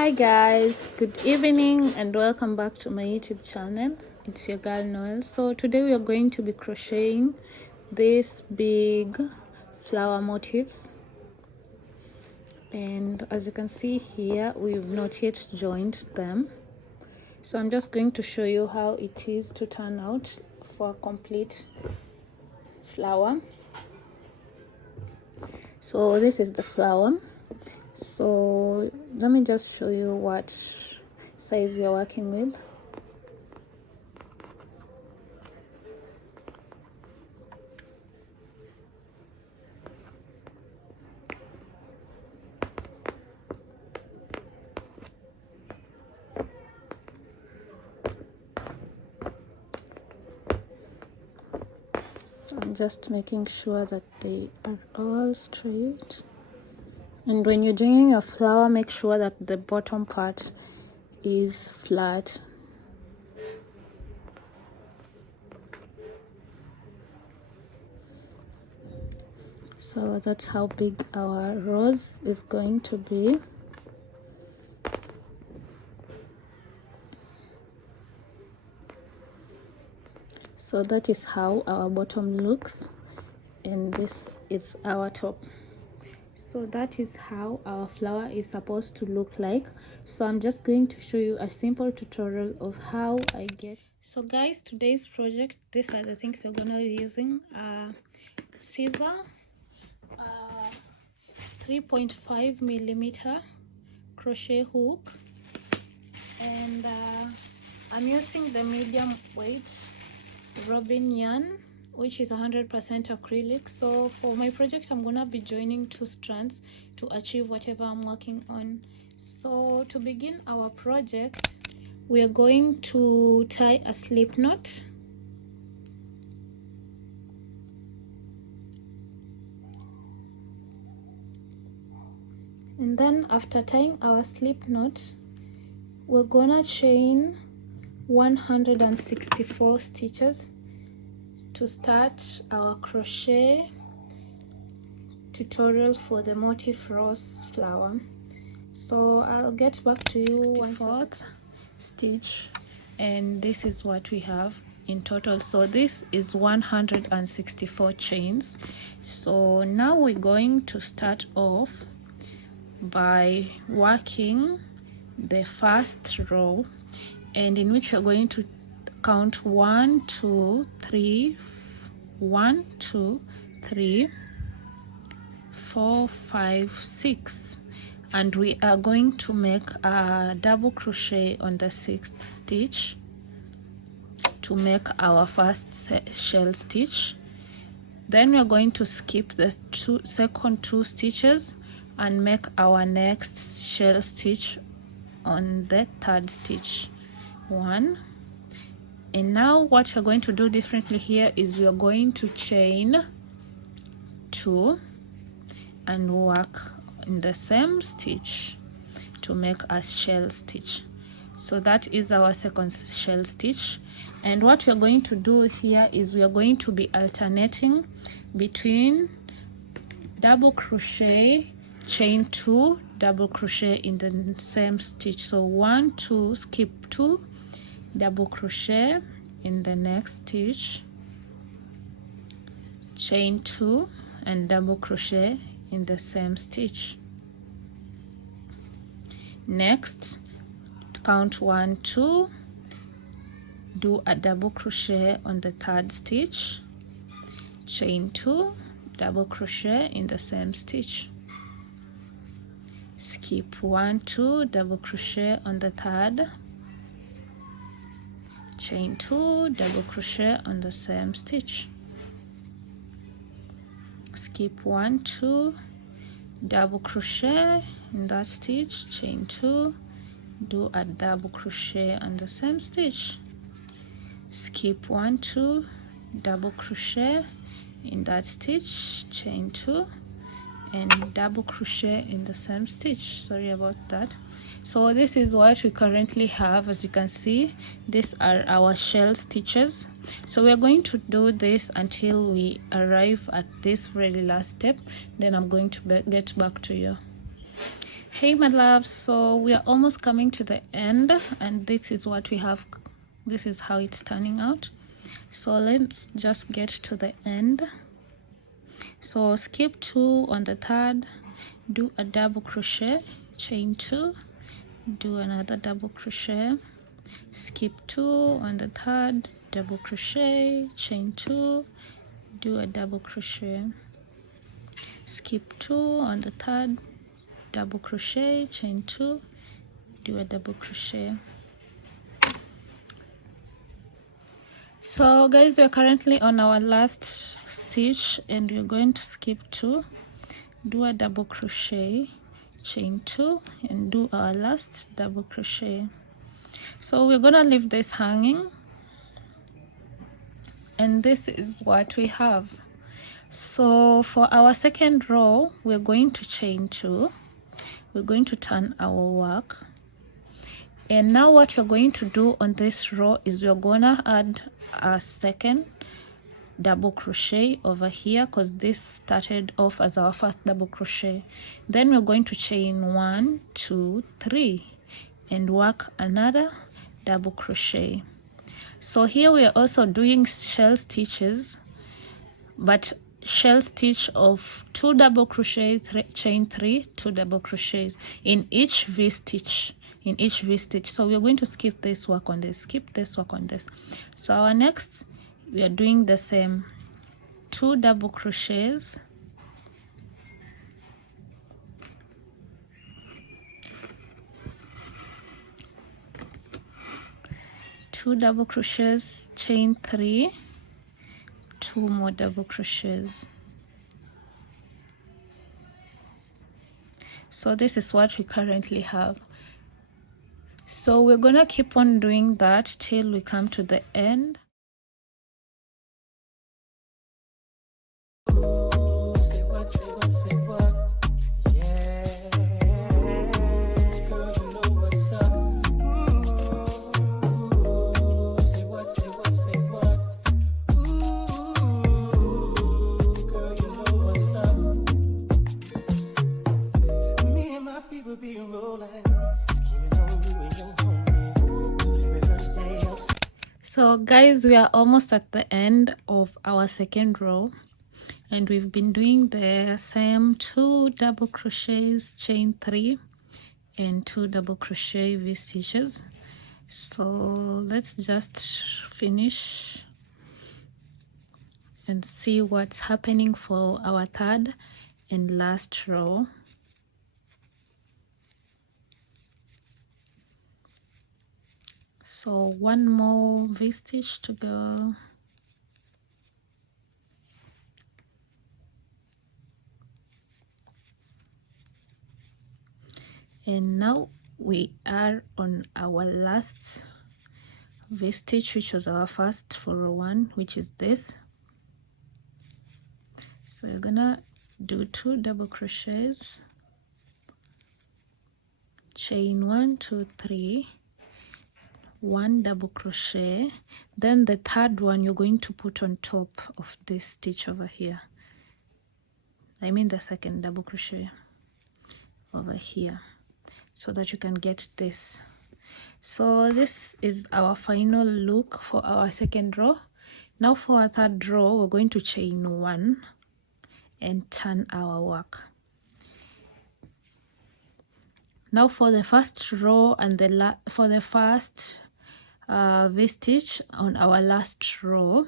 Hi guys, good evening and welcome back to my YouTube channel. It's your girl Noel. So today we are going to be crocheting these big flower motifs, and as you can see here, we've not yet joined them. So I'm just going to show you how it is to turn out for a complete flower. So this is the flower. So let me just show you what size you're working with. So I'm just making sure that they are all straight. And when you're joining your flower, make sure that the bottom part is flat. So that's how big our rose is going to be. So that is how our bottom looks, and this is our top. So that is how our flower is supposed to look like. So I'm just going to show you a simple tutorial of how I get. So guys, today's project, these are the things you're gonna be using: scissor, 3.5 millimeter crochet hook, and I'm using the medium weight robin yarn, which is 100% acrylic. So for my project, I'm gonna be joining 2 strands to achieve whatever I'm working on. So to begin our project, we're going to tie a slip knot. And then after tying our slip knot, we're gonna chain 164 stitches to start our crochet tutorial for the motif rose flower. So I'll get back to you once. 4th stitch, and this is what we have in total. So this is 164 chains. So now we're going to start off by working the first row, and in which you're going to count 1 2 3 1 2 3 4 5 6, and we are going to make a double crochet on the 6th stitch to make our first shell stitch. Then we are going to skip the second 2 stitches and make our next shell stitch on the 3rd stitch. 1. And now what you're going to do differently here is you're going to chain 2 and work in the same stitch to make a shell stitch. So that is our second shell stitch. And what we're going to do here is we are going to be alternating between double crochet, chain 2, double crochet in the same stitch. So 1 2, skip 2, double crochet in the next stitch, chain 2 and double crochet in the same stitch. Next, count 1 2, do a double crochet on the 3rd stitch, chain 2, double crochet in the same stitch, skip 1 2, double crochet on the 3rd, chain 2, double crochet on the same stitch, skip 1 2, double crochet in that stitch, chain 2, do a double crochet on the same stitch, skip 1 2, double crochet in that stitch, chain 2 and double crochet in the same stitch. Sorry about that. So this is what we currently have. As you can see, these are our shell stitches. So we're going to do this until we arrive at this very last step, then I'm going to get back to you. Hey my loves, so we are almost coming to the end, and this is what we have. This is how it's turning out. So let's just get to the end. So skip 2 on the third, do a double crochet, chain 2, do another double crochet, skip 2 on the third, double crochet, chain 2, do a double crochet, skip 2 on the third, double crochet, chain 2, do a double crochet. So guys, we are currently on our last stitch, and we're going to skip 2, do a double crochet, chain 2, and do our last double crochet. So we're gonna leave this hanging, and this is what we have. So for our second row, we're going to chain 2, we're going to turn our work, and now what you're going to do on this row is you're gonna add a second double crochet over here, because this started off as our first double crochet. Then we're going to chain 1, 2, 3 and work another double crochet. So here we are also doing shell stitches, but shell stitch of 2 double crochets, chain 3, 2 double crochets in each V stitch, so we're going to skip this, work on this, skip this, work on this. So our next, we are doing the same, 2 double crochets, chain 3, 2 more double crochets. So this is what we currently have. So we're gonna keep on doing that till we come to the end. So guys, we are almost at the end of our second row, and we've been doing the same 2 double crochets, chain 3 and 2 double crochet V stitches. So let's just finish and see what's happening for our third and last row. So 1 more V stitch to go. And now we are on our last V stitch, which was our first for row 1, which is this. So you're gonna do 2 double crochets, chain 1, 2, 3, 1 double crochet, then the third one you're going to put on top of this stitch over here. I mean the second double crochet over here, so that you can get this. So this is our final look for our second row. Now for our third row, we're going to chain 1 and turn our work. Now for the first row and for the first V stitch on our last row,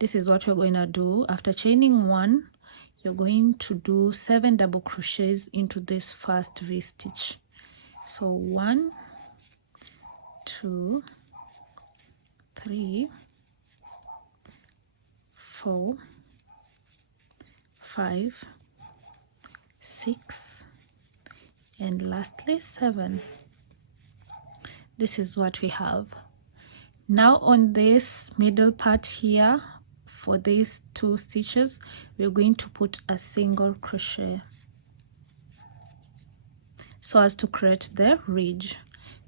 this is what we're going to do. After chaining 1, you're going to do 7 double crochets into this first V stitch. So 1, 2, 3, 4, 5, 6, and lastly 7. This is what we have. Now on this middle part here, for these 2 stitches, we're going to put a single crochet so as to create the ridge.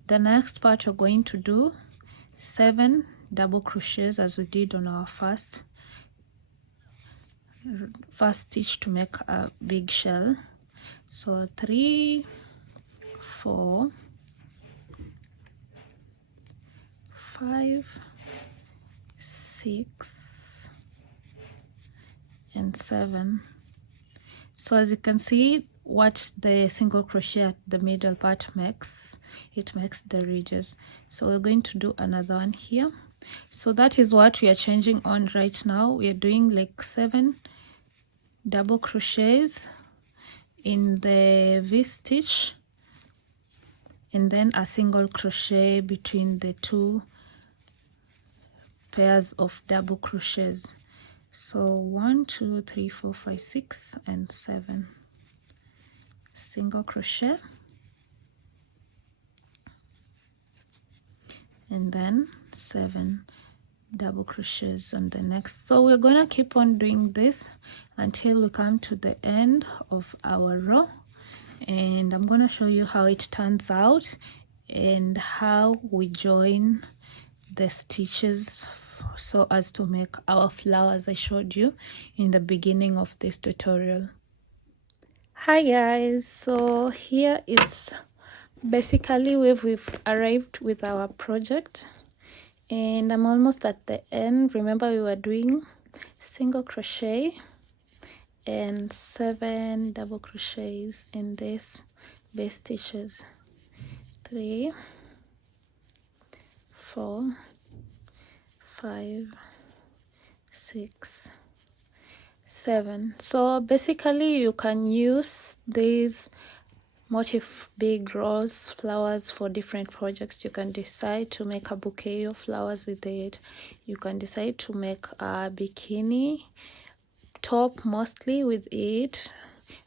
The next part, you're going to do 7 double crochets as we did on our first stitch to make a big shell. So 3, 4, 5, 6, and 7. So as you can see, what the single crochet at the middle part makes, it makes the ridges. So we're going to do another one here. So that is what we are changing on right now. We are doing like 7 double crochets in the V-stitch, and then a single crochet between the 2 pairs of double crochets. So 1, 2, 3, 4, 5, 6, and 7 single crochet, and then 7 double crochets on the next. So we're gonna keep on doing this until we come to the end of our row, and I'm gonna show you how it turns out and how we join the stitches so as to make our flowers I showed you in the beginning of this tutorial. Hi guys, so here is basically where we've arrived with our project, and I'm almost at the end. Remember, we were doing single crochet and 7 double crochets in this base stitches. 3, 4, 5, 6, 7. So basically you can use these motif big rose flowers for different projects. You can decide to make a bouquet of flowers with it. You can decide to make a bikini top mostly with it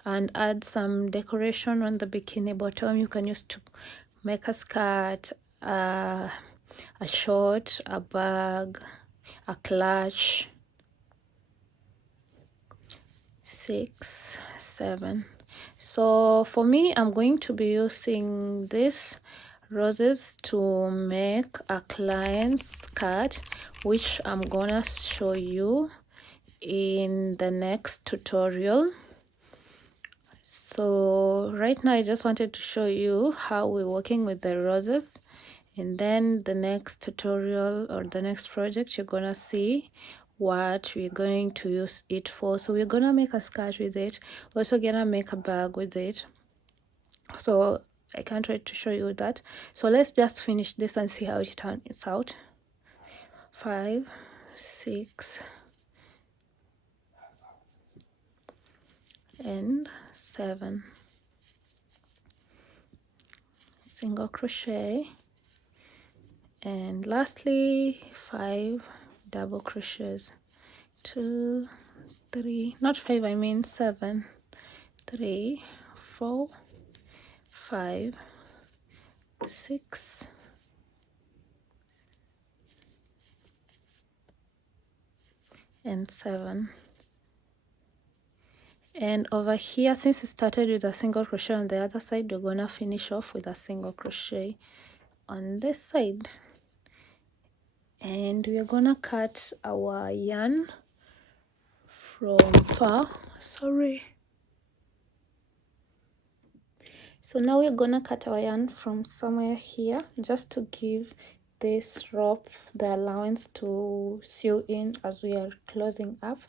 and add some decoration on the bikini bottom. You can use to make a skirt, a short, a bag, a clutch. 6, 7. So for me, I'm going to be using these roses to make a client's skirt, which I'm gonna show you in the next tutorial. So right now I just wanted to show you how we're working with the roses, and then the next tutorial or the next project you're gonna see what we're going to use it for. So we're gonna make a skirt with it. We're also gonna make a bag with it, so I can't wait to show you that. So let's just finish this and see how it turns out. 5, 6, and 7 single crochet, and lastly 5 double crochets. 2, 3, not 5, I mean 7. 3, 4, 5, 6, and 7. And over here, since we started with a single crochet on the other side, we're gonna finish off with a single crochet on this side, and we're gonna cut our yarn from far. So now we're gonna cut our yarn from somewhere here, just to give this rope the allowance to sew in as we are closing up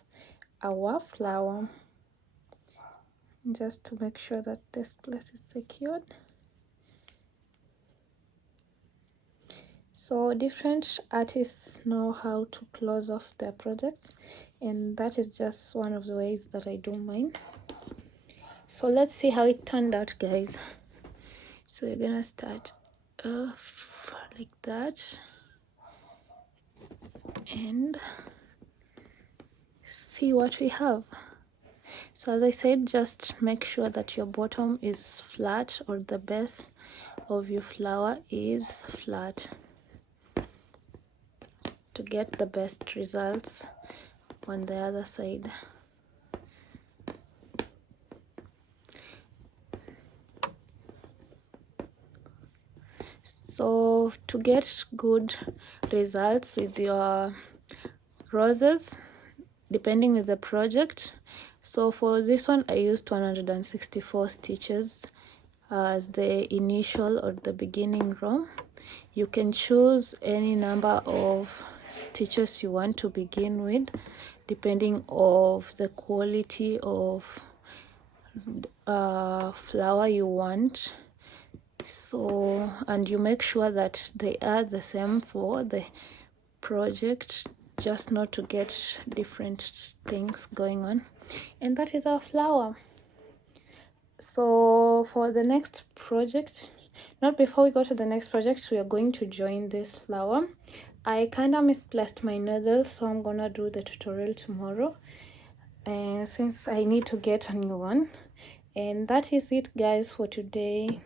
our flower, just to make sure that this place is secured. So different artists know how to close off their projects, and that is just one of the ways that I do mine. So let's see how it turned out, guys. So we're gonna start off like that and see what we have. So as I said, just make sure that your bottom is flat, or the base of your flower is flat, to get the best results on the other side. So to get good results with your roses, depending with the project, so for this one I used 164 stitches as the initial or the beginning row. You can choose any number of stitches you want to begin with, depending of the quality of flower you want. So, and you make sure that they are the same for the project, just not to get different things going on. And that is our flower. So for the next project, not before we go to the next project, we are going to join this flower. I kind of misplaced my needle, so I'm gonna do the tutorial tomorrow, and since I need to get a new one. And that is it, guys, for today.